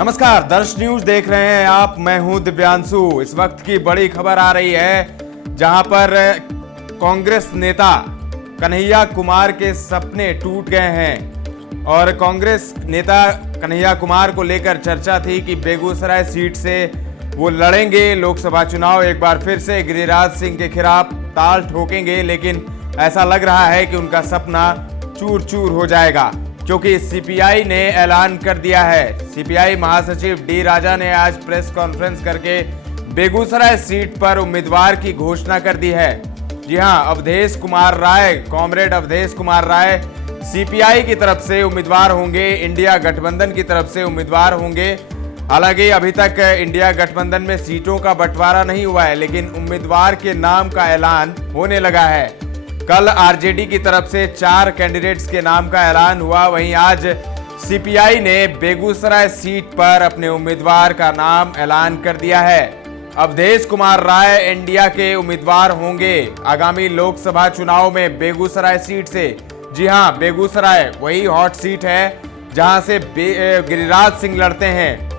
नमस्कार, दर्श न्यूज देख रहे हैं आप। मैं हूं दिव्यांशु। इस वक्त की बड़ी खबर आ रही है जहां पर कांग्रेस नेता कन्हैया कुमार के सपने टूट गए हैं और कांग्रेस नेता कन्हैया कुमार को लेकर चर्चा थी कि बेगूसराय सीट से वो लड़ेंगे लोकसभा चुनाव, एक बार फिर से गिरिराज सिंह के खिलाफ ताल ठोकेंगे। लेकिन ऐसा लग रहा है कि उनका सपना चूर चूर हो जाएगा, क्योंकि सीपीआई ने ऐलान कर दिया है। सीपीआई महासचिव डी राजा ने आज प्रेस कॉन्फ्रेंस करके बेगूसराय सीट पर उम्मीदवार की घोषणा कर दी है। जी हां, अवधेश कुमार राय, कॉमरेड अवधेश कुमार राय सीपीआई की तरफ से उम्मीदवार होंगे, इंडिया गठबंधन की तरफ से उम्मीदवार होंगे। हालांकि अभी तक इंडिया गठबंधन में सीटों का बंटवारा नहीं हुआ है, लेकिन उम्मीदवार के नाम का ऐलान होने लगा है। कल आरजेडी की तरफ से 4 कैंडिडेट्स के नाम का ऐलान हुआ, वहीं आज सीपीआई ने बेगूसराय सीट पर अपने उम्मीदवार का नाम ऐलान कर दिया है। अवधेश कुमार राय इंडिया के उम्मीदवार होंगे आगामी लोकसभा चुनाव में बेगूसराय सीट से। जी हां, बेगूसराय वही हॉट सीट है जहां से गिरिराज सिंह लड़ते हैं,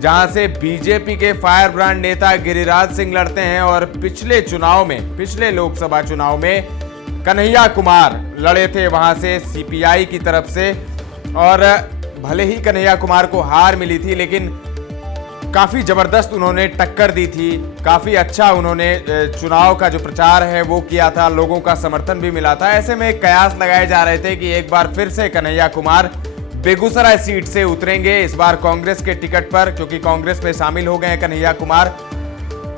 जहां से बीजेपी के फायर ब्रांड नेता गिरिराज सिंह लड़ते हैं और पिछले लोकसभा चुनाव में कन्हैया कुमार लड़े थे वहां से सीपीआई की तरफ से। और भले ही कन्हैया कुमार को हार मिली थी, लेकिन काफी जबरदस्त उन्होंने टक्कर दी थी। काफी अच्छा उन्होंने चुनाव का जो प्रचार है वो किया था, लोगों का समर्थन भी मिला था। ऐसे में कयास लगाए जा रहे थे कि एक बार फिर से कन्हैया कुमार बेगूसराय सीट से उतरेंगे, इस बार कांग्रेस के टिकट पर, क्योंकि कांग्रेस में शामिल हो गए हैं कन्हैया कुमार।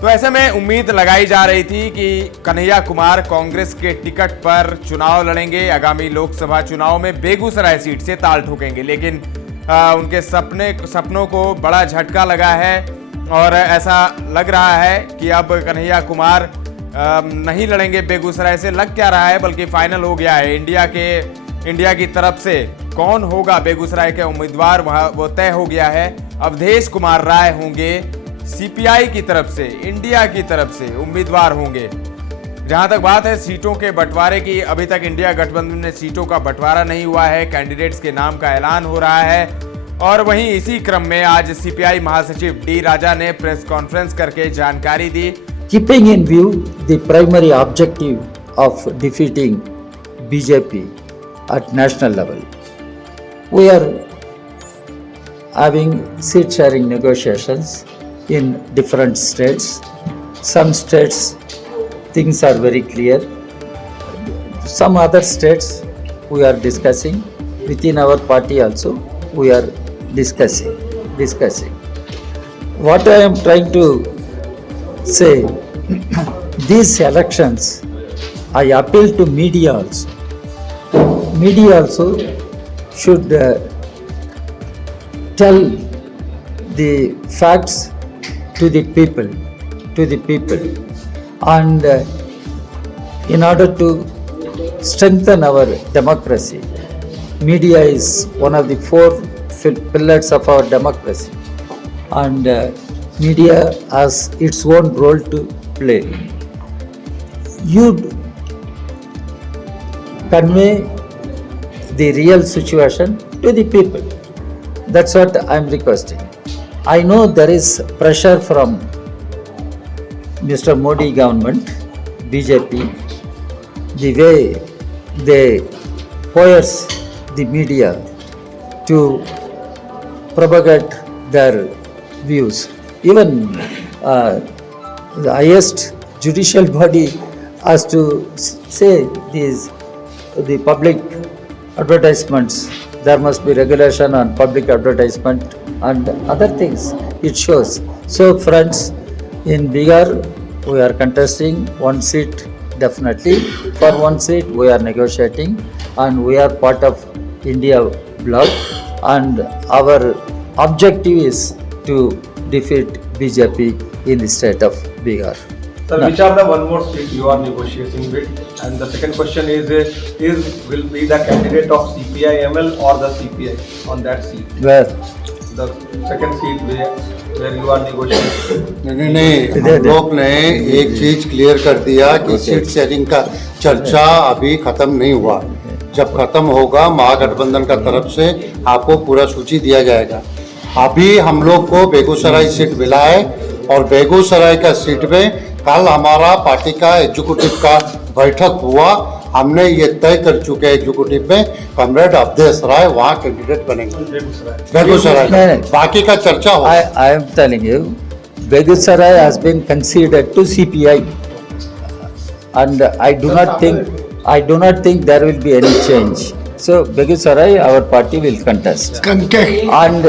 तो ऐसे में उम्मीद लगाई जा रही थी कि कन्हैया कुमार कांग्रेस के टिकट पर चुनाव लड़ेंगे, आगामी लोकसभा चुनाव में बेगूसराय सीट से ताल ठोकेंगे। लेकिन उनके सपनों को बड़ा झटका लगा है और ऐसा लग रहा है कि अब कन्हैया कुमार नहीं लड़ेंगे बेगूसराय से। लग क्या रहा है, बल्कि फाइनल हो गया है। इंडिया की तरफ से कौन होगा बेगूसराय के उम्मीदवार वो तय हो गया है। अवधेश कुमार राय होंगे सीपीआई की तरफ से, इंडिया की तरफ से उम्मीदवार होंगे। जहां तक बात है सीटों के बंटवारे की, अभी तक इंडिया गठबंधन में सीटों का बंटवारा नहीं हुआ है, कैंडिडेट्स के नाम का ऐलान हो रहा है। और वहीं इसी क्रम में आज सीपीआई महासचिव डी राजा ने प्रेस कॉन्फ्रेंस करके जानकारी दी। Keeping in view the primary objective of defeating BJP at national level, we are having seat sharing negotiations in different states. Some states things are very clear. Some other states we are discussing. Within our party also we are discussing. What I am trying to say, these elections, I appeal to media also. Media also should tell the facts to the people, and in order to strengthen our democracy, media is one of the 4 pillars of our democracy, and media has its own role to play. You convey the real situation to the people. That's what I am requesting. I know there is pressure from Mr. Modi government, BJP, the way they coerce the media to propagate their views. Even the highest judicial body has to say the public advertisements. There must be regulation on public advertisement and other things it shows. So friends, in Bihar we are contesting one seat definitely. For one seat we are negotiating, and we are part of India bloc, and our objective is to defeat BJP in the state of Bihar. Sir, which are the one more seat you are negotiating with? And the second question is will be the candidate of CPI-ML or the CPI on that seat? Where? The second seat where you are negotiating. नहीं, हम लोग ने एक चीज clear कर दिया कि seat sharing का चर्चा अभी खत्म नहीं हुआ। जब खत्म होगा महागठबंधन का तरफ से आपको पूरा सूची दिया जाएगा। अभी हम लोग को बेगूसराय सीट मिला है और बेगूसराय का सीट में कल हमारा पार्टी का एग्जीक्यूटिव का बैठक हुआ। हमने ये तय कर चुके हैं एग्जीक्यूटिव में कॉमरेड अवधेश राय वहाँ कैंडिडेट बनेंगे बेगूसराय। नहीं। बाकी का चर्चा हो। I am telling you, Begusarai has been conceded to CPI, and I do not think there will be any change. So Begusarai, our party will contest. And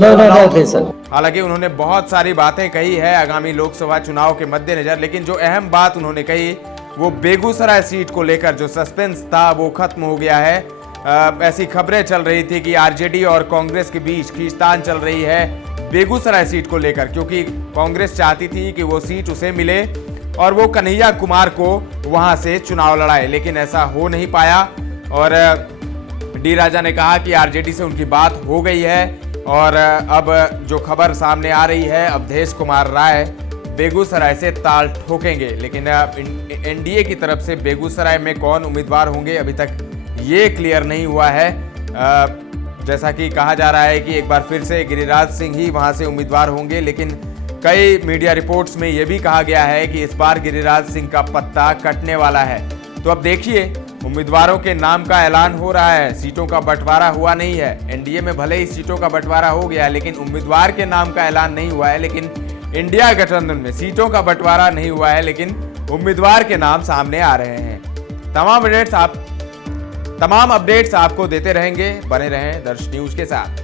no, listen. हालांकि उन्होंने बहुत सारी बातें कही है आगामी लोकसभा चुनाव के मद्देनजर, लेकिन जो अहम बात उन्होंने कही वो बेगूसराय सीट को लेकर जो सस्पेंस था वो खत्म हो गया है। ऐसी खबरें चल रही थी कि आरजेडी और कांग्रेस के बीच खींचतान चल रही है बेगूसराय सीट को लेकर, क्योंकि कांग्रेस चाहती थी कि वो सीट उसे मिले और वो कन्हैया कुमार को वहां से चुनाव लड़ाए, लेकिन ऐसा हो नहीं पाया। और डी राजा ने कहा कि आरजेडी से उनकी बात हो गई है और अब जो खबर सामने आ रही है अवधेश कुमार राय बेगूसराय से ताल ठोकेंगे। लेकिन एनडीए की तरफ से बेगूसराय में कौन उम्मीदवार होंगे अभी तक ये क्लियर नहीं हुआ है। जैसा कि कहा जा रहा है कि एक बार फिर से गिरिराज सिंह ही वहां से उम्मीदवार होंगे, लेकिन कई मीडिया रिपोर्ट्स में यह भी कहा गया है कि इस बार गिरिराज सिंह का पत्ता कटने वाला है। तो अब देखिए, उम्मीदवारों के नाम का ऐलान हो रहा है, सीटों का बंटवारा हुआ नहीं है। एनडीए में भले ही सीटों का बंटवारा हो गया है, लेकिन उम्मीदवार के नाम का ऐलान नहीं हुआ है। लेकिन इंडिया गठबंधन में सीटों का बंटवारा नहीं हुआ है, लेकिन उम्मीदवार के नाम सामने आ रहे हैं। तमाम अपडेट्स आपको देते रहेंगे। बने रहें दर्श न्यूज के साथ।